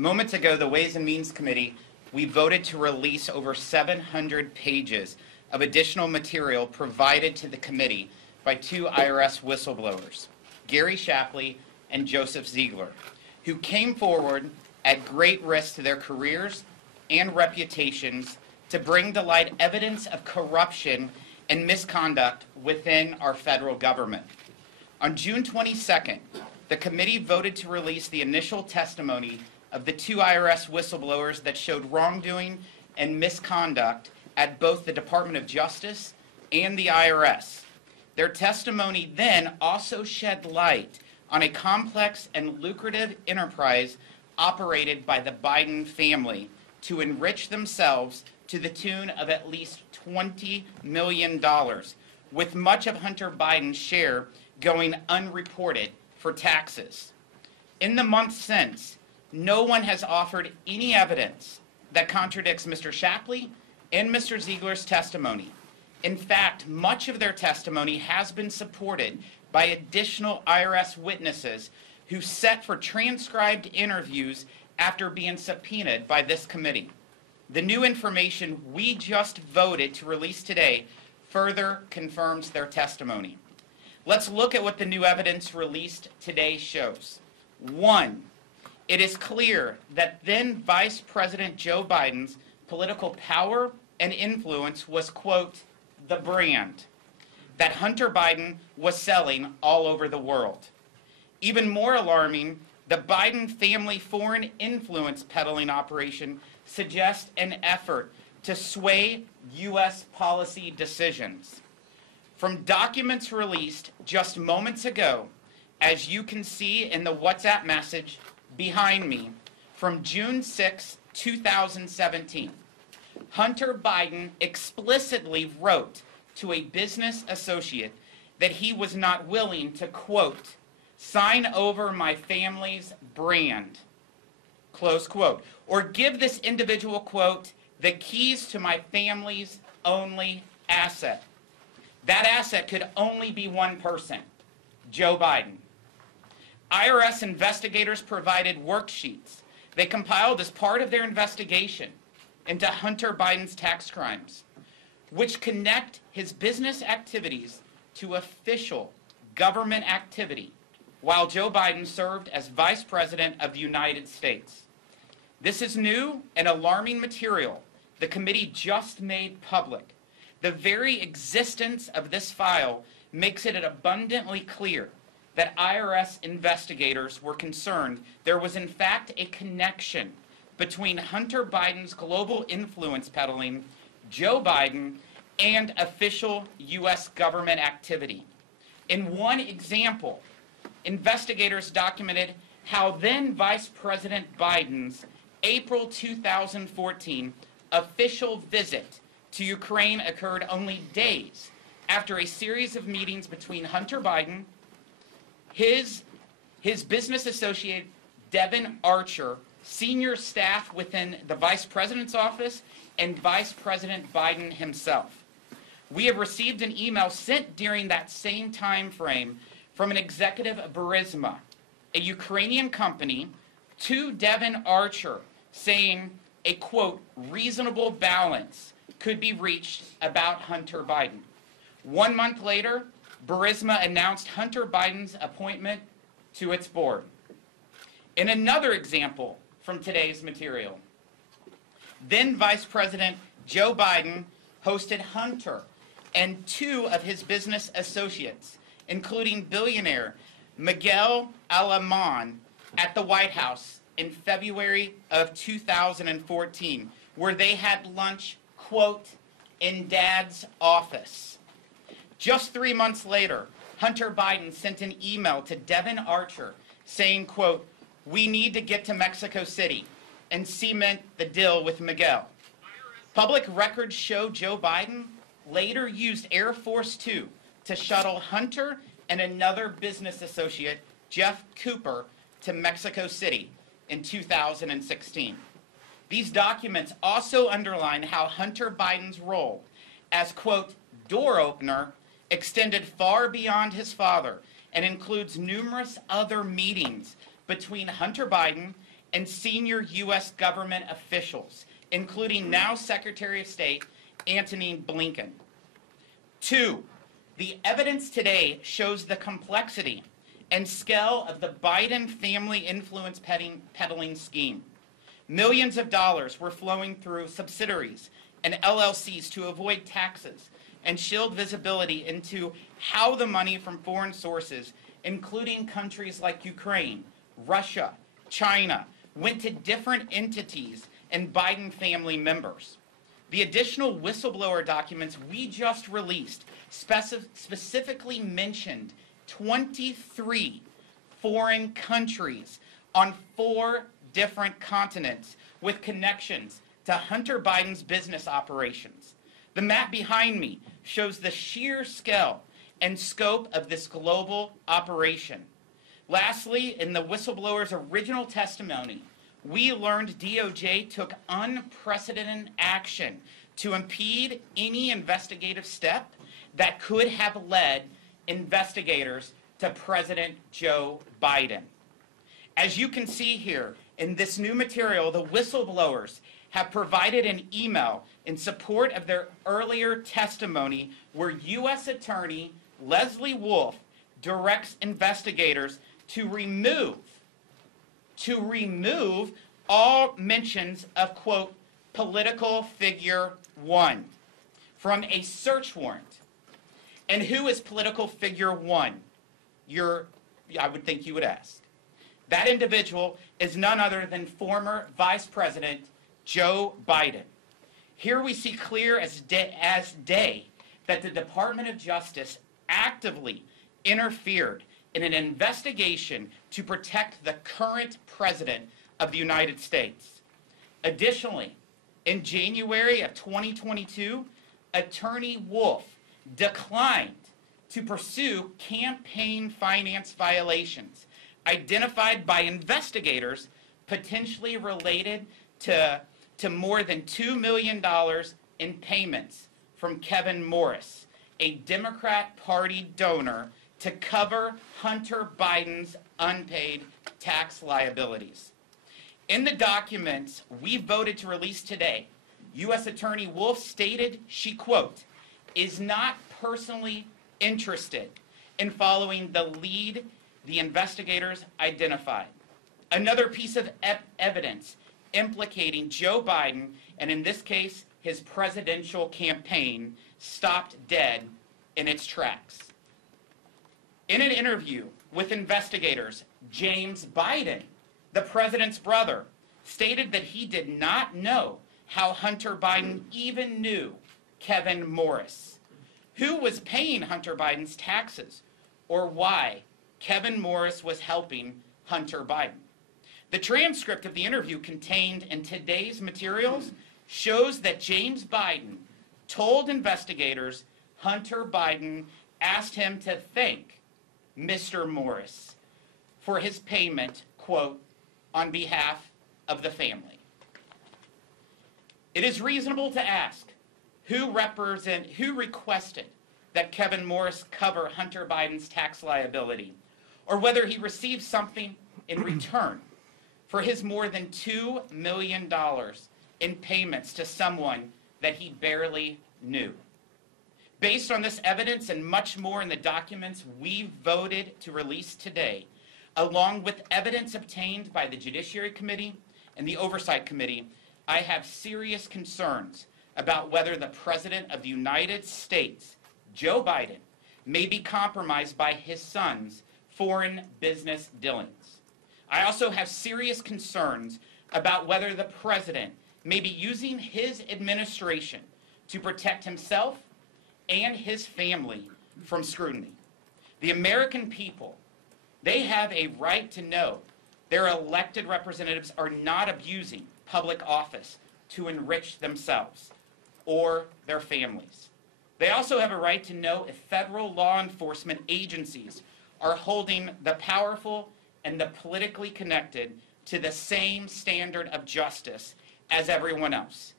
Moments ago, the Ways and Means Committee, we voted to release over 700 pages of additional material provided to the committee by two IRS whistleblowers, Gary Shapley and Joseph Ziegler, who came forward at great risk to their careers and reputations to bring to light evidence of corruption and misconduct within our federal government. On June 22nd, the committee voted to release the initial testimony of the two IRS whistleblowers that showed wrongdoing and misconduct at both the Department of Justice and the IRS. Their testimony then also shed light on a complex and lucrative enterprise operated by the Biden family to enrich themselves to the tune of at least $20 million, with much of Hunter Biden's share going unreported for taxes. In the months since, no one has offered any evidence that contradicts Mr. Shapley and Mr. Ziegler's testimony. In fact, much of their testimony has been supported by additional IRS witnesses who set for transcribed interviews after being subpoenaed by this committee. The new information we just voted to release today further confirms their testimony. Let's look at what the new evidence released today shows. 1, it is clear that then Vice President Joe Biden's political power and influence was, quote, the brand that Hunter Biden was selling all over the world. Even more alarming, the Biden family foreign influence peddling operation suggests an effort to sway U.S. policy decisions. From documents released just moments ago, as you can see in the WhatsApp message behind me from June 6, 2017, Hunter Biden explicitly wrote to a business associate that he was not willing to, quote, sign over my family's brand, close quote, or give this individual, quote, the keys to my family's only asset. That asset could only be one person, Joe Biden. IRS investigators provided worksheets they compiled as part of their investigation into Hunter Biden's tax crimes, which connect his business activities to official government activity while Joe Biden served as Vice President of the United States. This is new and alarming material the committee just made public. The very existence of this file makes it abundantly clear that IRS investigators were concerned there was in fact a connection between Hunter Biden's global influence peddling, Joe Biden, and official U.S. government activity. In one example, investigators documented how then Vice President Biden's April 2014 official visit to Ukraine occurred only days after a series of meetings between Hunter Biden, his business associate Devin Archer, senior staff within the Vice President's office, and Vice President Biden himself. We have received an email sent during that same time frame from an executive of Burisma, a Ukrainian company, to Devin Archer saying a, quote, reasonable balance could be reached about Hunter Biden. 1 month later, Burisma announced Hunter Biden's appointment to its board. In another example from today's material, then Vice President Joe Biden hosted Hunter and two of his business associates, including billionaire Miguel Alemán, at the White House in February of 2014, where they had lunch, quote, in Dad's office. Just 3 months later, Hunter Biden sent an email to Devin Archer saying, quote, we need to get to Mexico City and cement the deal with Miguel. Public records show Joe Biden later used Air Force Two to shuttle Hunter and another business associate, Jeff Cooper, to Mexico City in 2016. These documents also underline how Hunter Biden's role as, quote, door opener extended far beyond his father and includes numerous other meetings between Hunter Biden and senior U.S. government officials, including now Secretary of State Antony Blinken. 2, the evidence today shows the complexity and scale of the Biden family influence peddling scheme. Millions of dollars were flowing through subsidiaries and LLCs to avoid taxes and shield visibility into how the money from foreign sources, including countries like Ukraine, Russia, China, went to different entities and Biden family members. The additional whistleblower documents we just released specifically mentioned 23 foreign countries on 4 different continents with connections to Hunter Biden's business operations. The map behind me shows the sheer scale and scope of this global operation. Lastly, in the whistleblower's original testimony, we learned DOJ took unprecedented action to impede any investigative step that could have led investigators to President Joe Biden. As you can see here in this new material, the whistleblowers have provided an email in support of their earlier testimony where U.S. Attorney Leslie Wolf directs investigators to remove all mentions of, quote, political figure 1 from a search warrant. And who is political figure 1? I would think you would ask. That individual is none other than former Vice President Joe Biden. Here we see clear as day that the Department of Justice actively interfered in an investigation to protect the current President of the United States. Additionally, in January of 2022, Attorney Wolf declined to pursue campaign finance violations identified by investigators potentially related to more than $2 million in payments from Kevin Morris, a Democrat Party donor, to cover Hunter Biden's unpaid tax liabilities. In the documents we voted to release today, U.S. Attorney Wolf stated she, quote, is not personally interested in following the lead the investigators identified. Another piece of evidence implicating Joe Biden, and in this case, his presidential campaign, stopped dead in its tracks. In an interview with investigators, James Biden, the president's brother, stated that he did not know how Hunter Biden even knew Kevin Morris, who was paying Hunter Biden's taxes, or why Kevin Morris was helping Hunter Biden. The transcript of the interview contained in today's materials shows that James Biden told investigators Hunter Biden asked him to thank Mr. Morris for his payment, quote, on behalf of the family. It is reasonable to ask who requested that Kevin Morris cover Hunter Biden's tax liability, or whether he received something in return for his more than $2 million in payments to someone that he barely knew. Based on this evidence and much more in the documents we voted to release today, along with evidence obtained by the Judiciary Committee and the Oversight Committee, I have serious concerns about whether the President of the United States, Joe Biden, may be compromised by his son's foreign business dealings. I also have serious concerns about whether the President may be using his administration to protect himself and his family from scrutiny. The American people, they have a right to know their elected representatives are not abusing public office to enrich themselves or their families. They also have a right to know if federal law enforcement agencies are holding the powerful and the politically connected to the same standard of justice as everyone else.